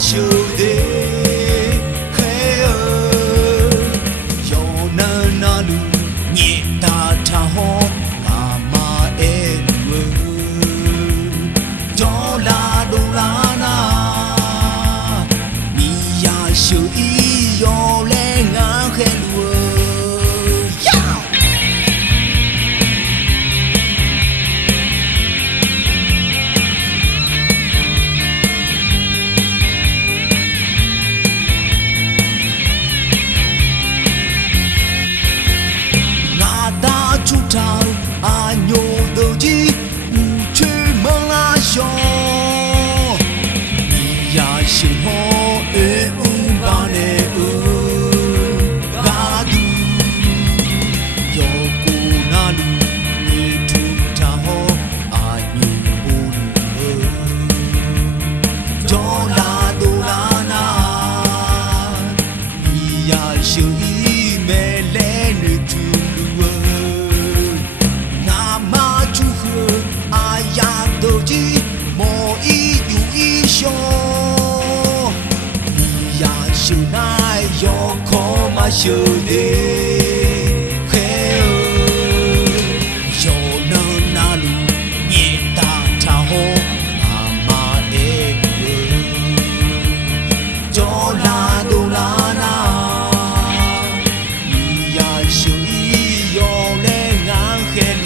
修的黑儿，有能那路你大他好阿妈哎路，多拉多拉那，你呀修一有嘞俺黑路。出逃啊牛斗鸡，不去梦拉熊，你呀心好哎乌巴呢嘎嘟，有古那路你出逃啊牛不路，多拉多拉那，你呀修一没来你出。斗鸡莫一有一胸，你呀修那有可嘛修的黑儿，有能那路你大他好阿妈哎多拉多拉那，你呀修一有嘞俺黑路。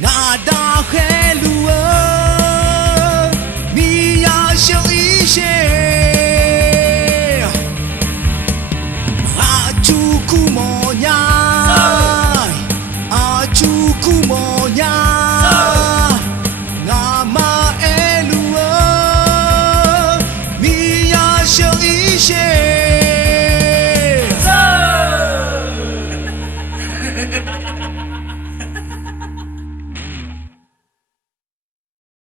那大海路啊，你呀修一些，啊，主苦莫呀。